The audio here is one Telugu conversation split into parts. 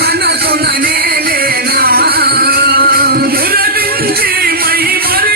మనసున నేలేనా మై మరి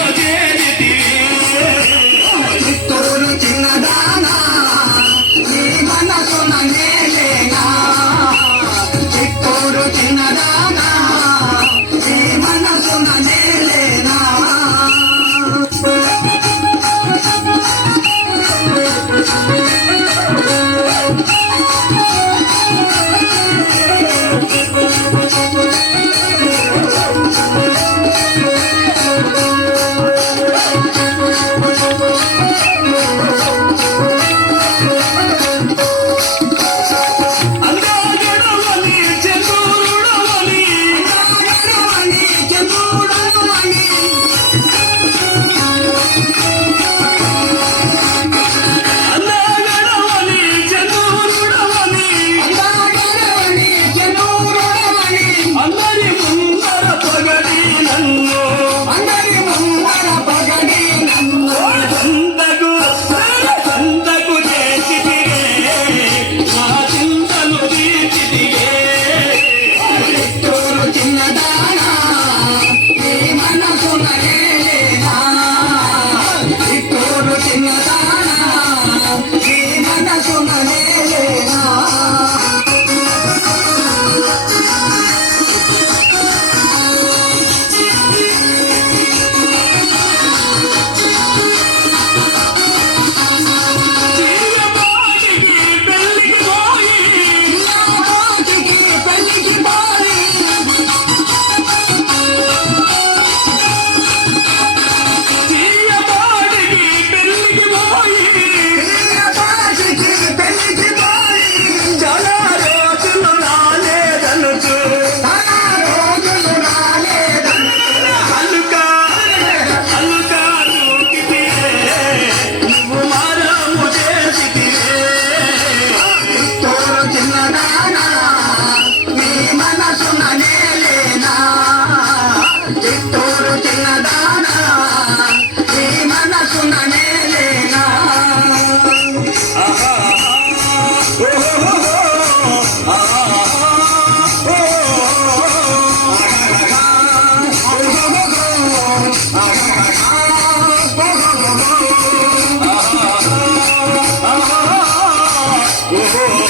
我天天的 Oh,